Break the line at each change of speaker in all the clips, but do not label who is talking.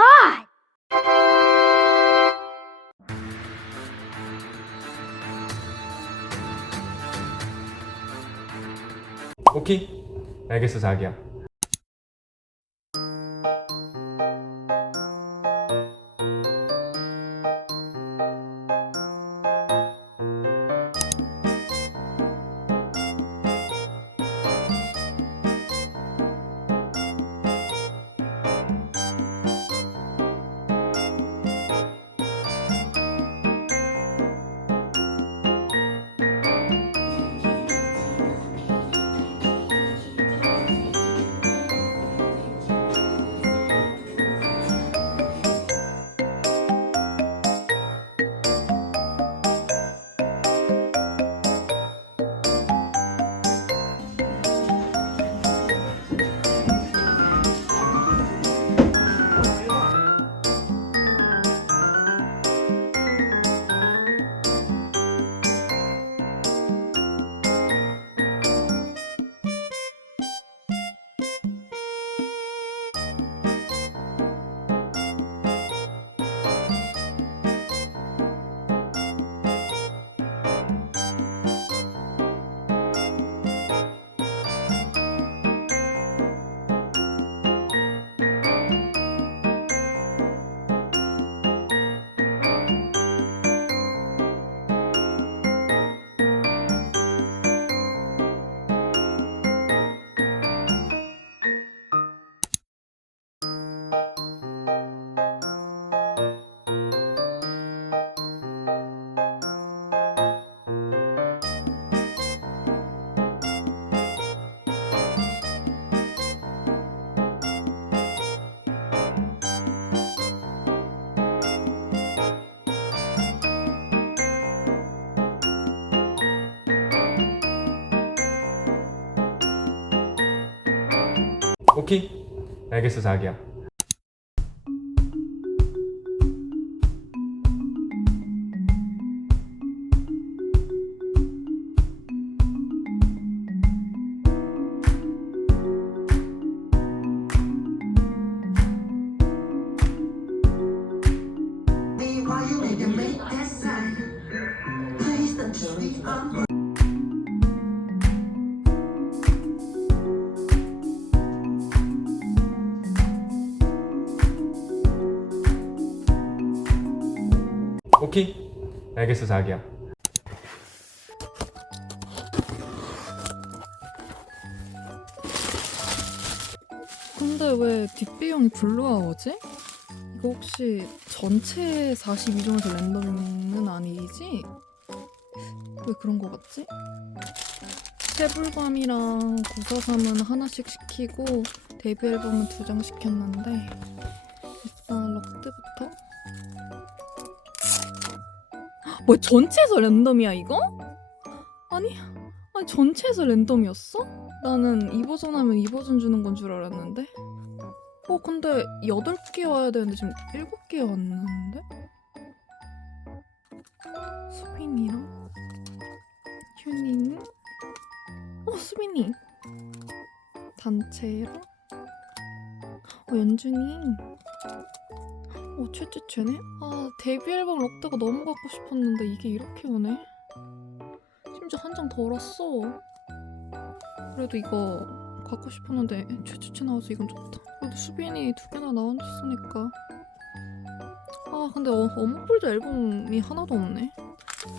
god!
오케이 알겠어 자기야 오케이 알겠어 자기야?
Please don't treat me
오케이 알겠어 자기야
근데 왜 뒷배경이 블루아워지? 이거 혹시 전체 42종에서 랜덤은 아니지? 왜 그런 거 같지? 태불감이랑 943은 하나씩 시키고 데뷔 앨범은 두 장 시켰는데 뭐 전체에서 랜덤이야 이거? 아니 아니 전체에서 랜덤이었어? 나는 이 버전 하면 이 버전 주는 건 줄 알았는데. 어, 근데 8개 와야 되는데 지금 7개 왔는데? 수빈이랑 휴닝 어, 수빈이 단체랑 어, 연준이 어, 최최최네? 아, 데뷔 앨범 럭드가 너무 갖고 싶었는데 이게 이렇게 오네? 심지어 한장더 왔어. 그래도 이거 갖고 싶었는데 최초치 나와서 이건 좋다. 그래도 수빈이 두 개나 나와줬으니까. 아 근데 어, 어묵불도 앨범이 하나도 없네.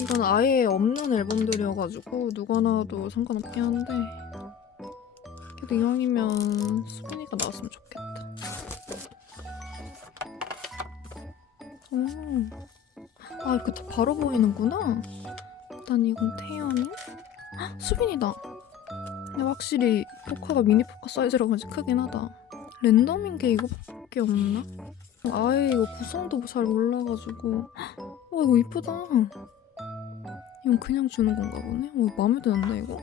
이건 아예 없는 앨범들이어가지고 누가 나와도 상관없긴 한데 그래도 이왕이면 수빈이가 나왔으면 좋겠다. 아 이렇게 다 바로 보이는구나. 일단 이건 태연이. 헉, 수빈이다. 근데 확실히 포카가 미니 포카 사이즈라 가지고 크긴 하다. 랜덤인 게 이거밖에 없나? 아예 이거 구성도 잘 몰라가지고. 와 이거 이쁘다. 이건 그냥 주는 건가 보네. 어, 마음에 드는데 이거?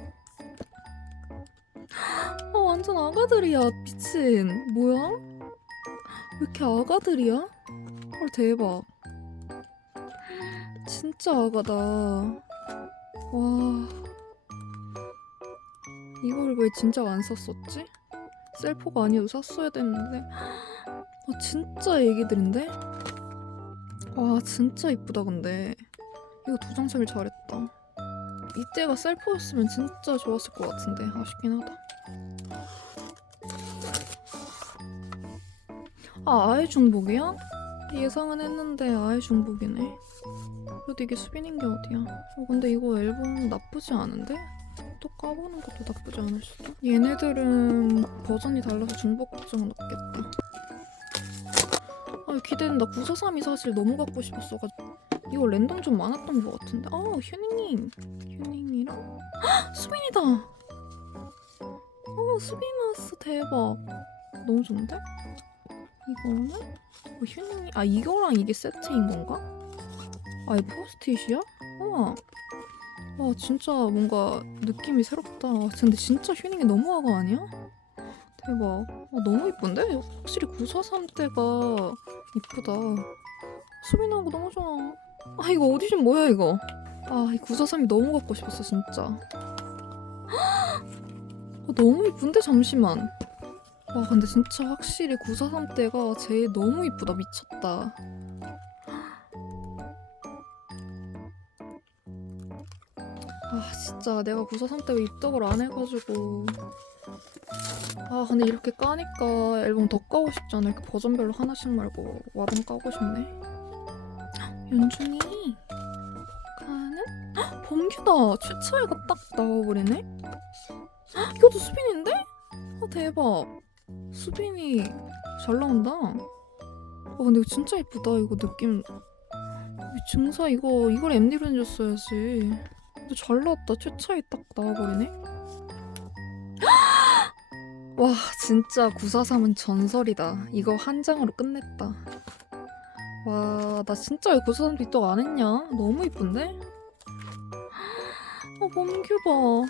아 완전 아가들이야 미친. 뭐야? 왜 이렇게 아가들이야? 헐 대박. 진짜 아가다. 와. 이걸 왜 진작 안 샀었지? 셀포가 아니어도 샀어야 됐는데 아 진짜 애기들인데? 와 진짜 이쁘다 근데 이거 두장 사길 잘했다 이때가 셀프였으면 진짜 좋았을 것 같은데 아쉽긴 하다 아 아예 중복이야? 예상은 했는데 아예 중복이네. 그래도 이게 수빈인 게 어디야? 어, 근데 이거 앨범 나쁘지 않은데? 또 까보는 것도 나쁘지 않을 수도? 얘네들은 버전이 달라서 중복 걱정은 없겠다. 아 기대된다. 943이 사실 너무 갖고 싶었어가지고 이거 랜덤 좀 많았던 것 같은데. 아 휴닝님. 휴닝이랑? 헉, 수빈이다! 어 수빈 왔어. 대박. 너무 좋은데? 이거는? 어, 휴닝이 아 이거랑 이게 세트인 건가? 아 이 포스트잇이야? 우와. 와 진짜 뭔가 느낌이 새롭다. 근데 진짜 휴닝이 너무 화가 아니야? 대박. 아, 너무 이쁜데? 확실히 943 때가 이쁘다. 수빈하고 너무 좋아. 아 이거 오디션 뭐야 이거? 아 이 943이 너무 갖고 싶었어 진짜. 아, 너무 이쁜데 잠시만 와 근데 진짜 확실히 943 때가 제일 너무 이쁘다. 미쳤다. 아 진짜 내가 943 때 왜 입덕을 안 해가지고. 아 근데 이렇게 까니까 앨범 더 까고 싶잖아 이렇게 버전별로 하나씩 말고 와봉 까고 싶네. 가는? 헉, 범규다. 최차이가 딱 나와버리네. 헉, 이것도 수빈인데? 아 대박 수빈이 잘 나온다? 아 근데 이거 진짜 예쁘다 이거 느낌. 이 증사 이거 이걸 엠디로 해줬어야지. 근데 잘 나왔다. 최차이 딱 나와버리네. 와 진짜 943은 전설이다. 이거 한 장으로 끝냈다. 와 나 진짜 왜 943 뒷떡 안 했냐? 너무 이쁜데? 아 범규 봐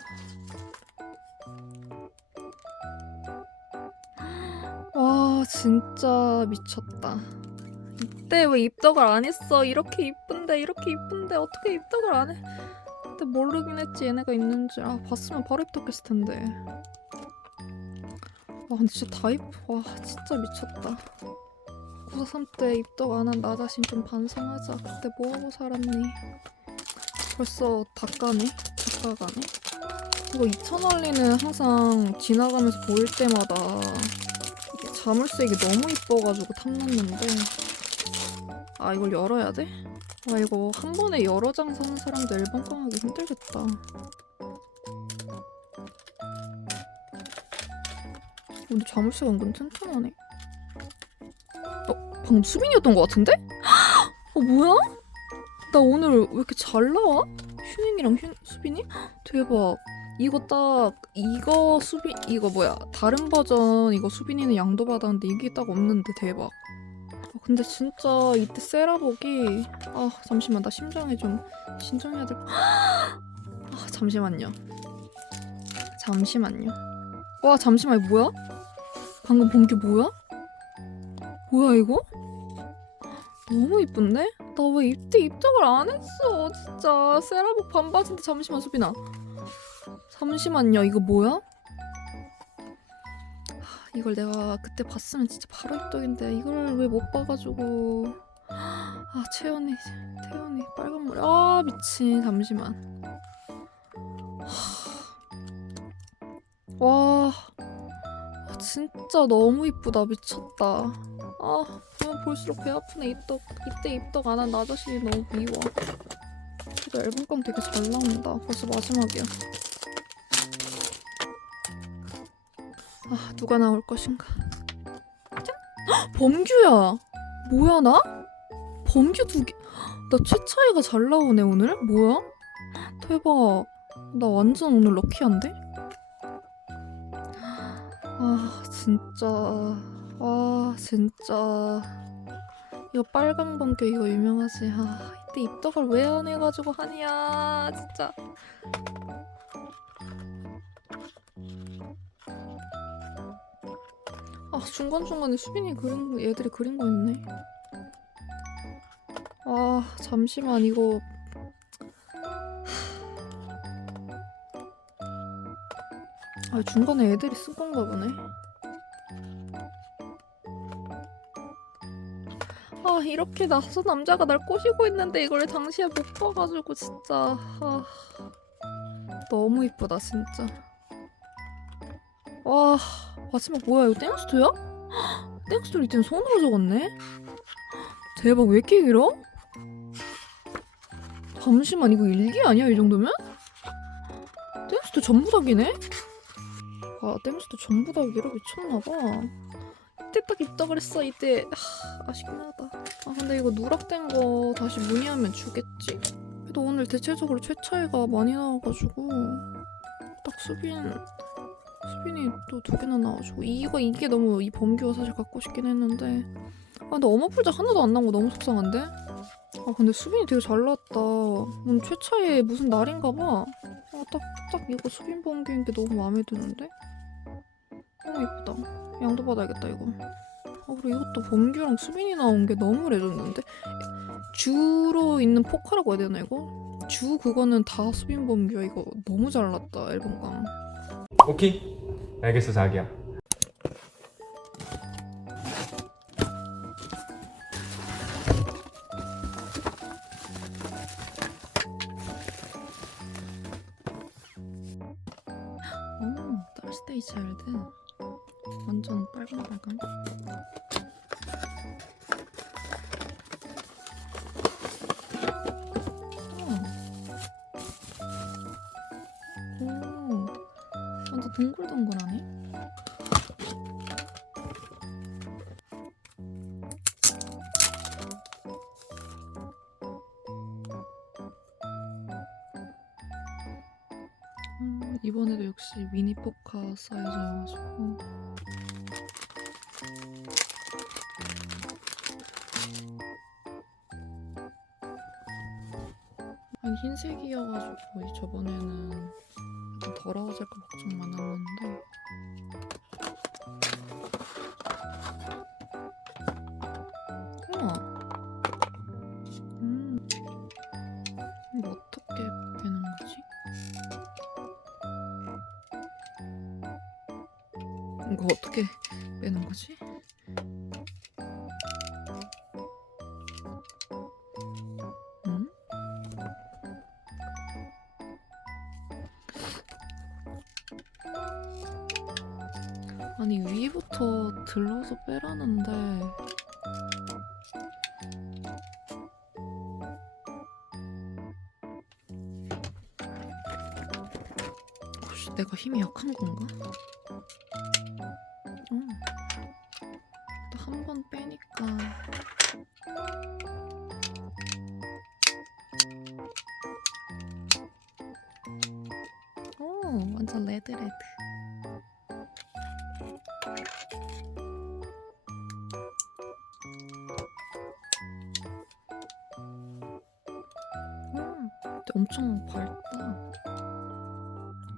진짜 미쳤다. 이때 왜 입덕을 안 했어? 이렇게 이쁜데 이렇게 이쁜데 어떻게 입덕을 안 해? 근데 모르긴 했지 얘네가 있는지 아 봤으면 바로 입덕했을 텐데. 와 근데 진짜 다 입.. 와 진짜 미쳤다. 943때 입덕 안 한 나 자신 좀 반성하자. 그때 뭐하고 살았니 벌써 다 까네? 다 까가네? 이거 2,000원리는 항상 지나가면서 보일 때마다 자물색이 너무 이뻐가지고 탐났는데 아 이걸 열어야 돼? 와 이거 한 번에 여러 장 사는 사람도 앨범 꺼내기 힘들겠다 근데 자물쇠가 은근 튼튼하네. 어, 방금 수빈이었던 것 같은데? 어, 뭐야? 나 오늘 왜 이렇게 잘 나와? 휴닝이랑 휴, 수빈이? 대박. 이거 딱 이거 수빈 이거 뭐야 다른 버전 이거 수빈이는 양도 받았는데 이게 딱 없는데 대박. 아, 근데 진짜 이때 세라복이 아 잠시만 나 심장에 좀 진정해야 될. 아 잠시만요. 잠시만요. 와 잠시만 이거 뭐야? 방금 본 게 뭐야? 뭐야 이거? 너무 이쁜데? 나 왜 이때 입덕을 안 했어 진짜 세라복 반바지인데 잠시만 수빈아 잠시만요. 이거 뭐야? 하, 이걸 내가 그때 봤으면 진짜 바로 입덕인데 이걸 왜 못 봐가지고. 아 채연이 태연이 빨간 머리 아 미친. 잠시만. 하, 와. 아, 진짜 너무 이쁘다. 미쳤다. 아 보면 볼수록 배 아프네. 입덕 이때 입덕 안 한 나 자신이 너무 미워. 그래도 앨범깡 되게 잘 나온다. 벌써 마지막이야 아 누가 나올 것인가 짠! 헉, 범규야 뭐야 나? 범규 두개나 최차이가 잘 나오네 오늘 뭐야? 대박 나 완전 오늘 럭키한데? 아 진짜 아 진짜 이거 빨강 번개 이거 유명하지 아 이때 입덕을 왜 안 해가지고 하냐 진짜 아 중간중간에 수빈이 그린 거 얘들이 그린 거 있네. 아 잠시만 이거. 아 중간에 애들이 쓴 건가 보네. 아 이렇게 낯선 남자가 날 꼬시고 있는데 이걸 당시에 못 봐가지고 진짜 아. 너무 이쁘다 진짜. 와 마지막 뭐야 이거 땡스토야? 땡스토를 이때는 손으로 적었네? 대박 왜 이렇게 길어? 잠시만 이거 일기 아니야 이 정도면? 땡스토 전부 닭이네? 아 땡스토 전부 닭이라 미쳤나봐 이때 딱 입다 그랬어 이때 하, 아쉽긴 하다 아 근데 이거 누락된 거 다시 문의하면 주겠지? 그래도 오늘 대체적으로 최차이가 많이 나와가지고 딱 수빈 수빈이 또 두 개나 나와가지고. 이거 이게 너무 이 범규가 사실 갖고 싶긴 했는데. 아 근데 어머풀자 하나도 안 나온 거 너무 속상한데? 아 근데 수빈이 되게 잘 나왔다. 오늘 최차에 무슨 날인가 봐. 아, 딱, 딱 이거 수빈 범규인 게 너무 마음에 드는데? 너무 이쁘다. 양도 받아야겠다 이거. 아 그리고 이것도 범규랑 수빈이 나온 게 너무 레전드인데? 주로 있는 포카라고 해야 되나 이거? 주 그거는 다 수빈 범규야. 이거 너무 잘났다 앨범감.
오케이 알겠어 자기야
동글동글하네? 음, 이번에도 역시 미니 포카 사이즈여가지고. 아니 흰색이어가지고 이 저번에는 좀 더러워질까 걱정 많았는데 음? 이거 어떻게 빼는 거지? 들러서 빼라는데 혹시 내가 힘이 약한 건가? 응. 한번 빼니까 엄청 밝다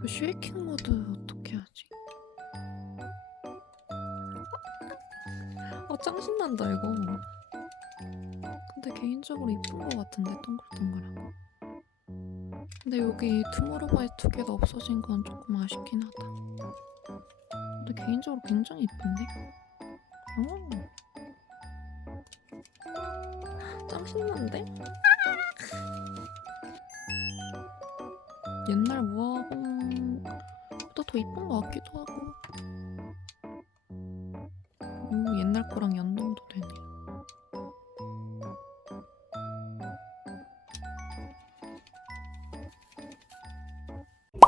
그 쉐이킹 모드 어떻게 하지? 아, 짱 신난다, 이거. 근데 개인적으로 이쁜 것 같은데, 동글동글한 거. 근데 여기 투모로우바이 두 개가 없어진 건 조금 아쉽긴 하다. 근데 개인적으로 굉장히 이쁜데? 오. 짱 신난데? 옛날 모아봉보다 더 이쁜 것 같기도 하고. 오, 옛날 거랑 연동도 되네.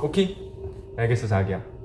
오케이 알겠어 자기야